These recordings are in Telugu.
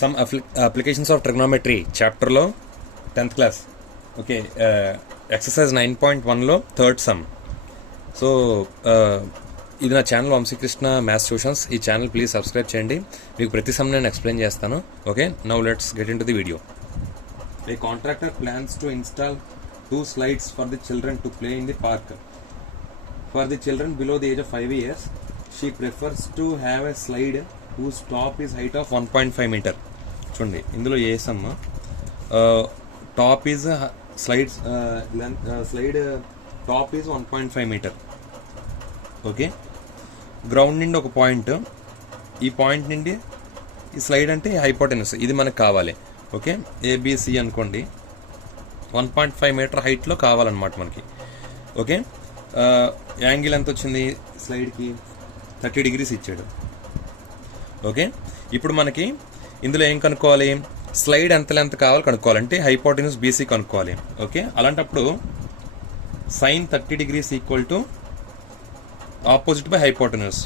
సమ్ అప్లికేషన్స్ ఆఫ్ ట్రిగ్నోమెట్రీ చాప్టర్లో 10th క్లాస్. ఓకే, ఎక్సర్సైజ్ 9.1లో థర్డ్ సమ్. సో ఇది నా ఛానల్ వంశీకృష్ణ మ్యాథ్స్ ట్యూషన్స్. ఈ ఛానల్ ప్లీజ్ సబ్స్క్రైబ్ చేయండి. మీకు ప్రతి సమ్ నేను ఎక్స్ప్లెయిన్ చేస్తాను. Okay, now let's get into the video. A contractor plans to install 2 slides for the children to play in the park. For the children below the age of 5 years, she prefers to have a slide whose top is height of 1.5 meter. చూడండి, ఇందులో ఏ sum top is slides slide top is 1.5 metre. Okay, ground నుండి ఒక పాయింట్, ఈ పాయింట్ నుండి ఈ స్లైడ్ అంటే హైపోటెన్యూస్, ఇది మనకు కావాలి. ఓకే, ఏబిసి అనుకోండి, 1.5 మీటర్ హైట్లో కావాలన్నమాట మనకి. ఓకే, యాంగిల్ ఎంత వచ్చింది స్లైడ్కి? 30 degrees ఇచ్చాడు. ఓకే, ఇప్పుడు మనకి ఇందులో ఏం కనుక్కోవాలి? స్లైడ్ ఎంత లెంత్ కావాలి కనుక్కోవాలంటే హైపోటెన్యూస్ బీసీ కనుక్కోవాలి. ఓకే, అలాంటప్పుడు sine 30 degrees equal to opposite by hypotenuse.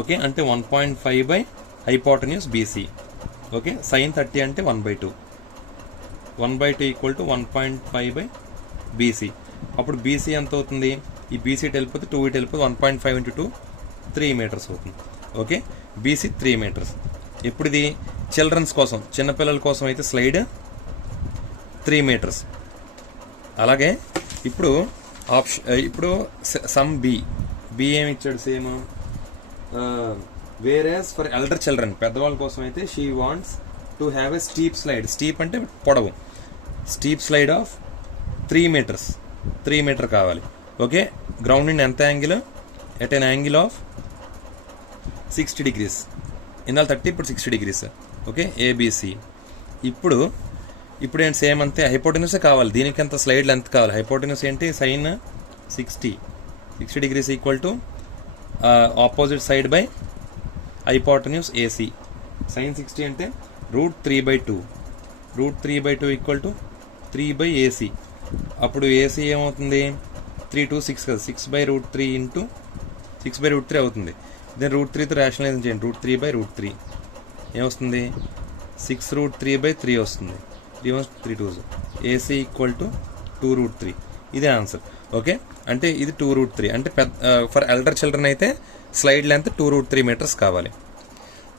Okay, అంటే 1.5 by hypotenuse BC. Okay, sine 30 అంటే 1/2. 1/2 ఈక్వల్ టు 1.5 బై బీసీ. అప్పుడు బీసీ ఎంత అవుతుంది? ఈ బీసీ ఇటు వెళ్ళిపోతే 2 ఇటు వెళ్ళిపోతే 1.5 into 2 3 meters అవుతుంది. Okay, BC 3 meters. ఇప్పుడు ఇది చిల్డ్రన్స్ కోసం, చిన్నపిల్లల కోసం అయితే స్లైడ్ 3 meters. అలాగే ఇప్పుడు ఇప్పుడు సమ్ బి ఏమి ఇచ్చాడు? Same. Whereas for elder children, పెద్దవాళ్ళ కోసం అయితే she wants to have a steep slide. Steep అంటే పొడవు. Steep slide of 3 meters. 3 meter కావాలి. ఓకే, గ్రౌండ్ నుండి ఎంత angle? At N angle of 60 degrees. ఇందాక 30, ఇప్పుడు 60 degrees. Okay, ABC. ఇప్పుడు ఏంటి? సేమ్ అంతే, హైపోటెన్యూసే కావాలి. దీనికి ఎంత స్లైడ్ లెంత్ కావాలి? హైపోటెన్యూస్ ఏంటి? Sine 60 degrees equal to opposite side by hypotenuse AC. Sine 60 అంటే √3/2. √3/2 ఈక్వల్ టు 3/AC. అప్పుడు ఏసీ ఏమవుతుంది? 3 to 6 కదా, 6/√3 ఇంటూ 6/√3 అవుతుంది. దీన్ని √3తో రేషనలైజ్ చేయండి. √3/√3 ఏమొస్తుంది? 6√3/3 వస్తుంది. 3 2s. AC equal to 2√3. ఇదే ఆన్సర్. ఓకే, అంటే ఇది 2√3. అంటే ఫర్ ఎల్డర్ చిల్డ్రన్ అయితే స్లైడ్ లెంత్ 2√3 meters కావాలి.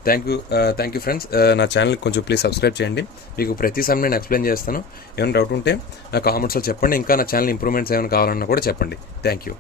Thank you friends. నా ఛానల్కి కొంచెం ప్లీజ్ సబ్స్క్రైబ్ చేయండి. మీకు ప్రతి సమ్ నేను ఎక్స్ప్లెయిన్ చేస్తాను. ఏమైనా డౌట్ ఉంటే నా కామెంట్స్లో చెప్పండి. ఇంకా నా ఛానల్ ఇంప్రూవ్మెంట్స్ ఏమైనా కావాలన్నా కూడా చెప్పండి. Thank you.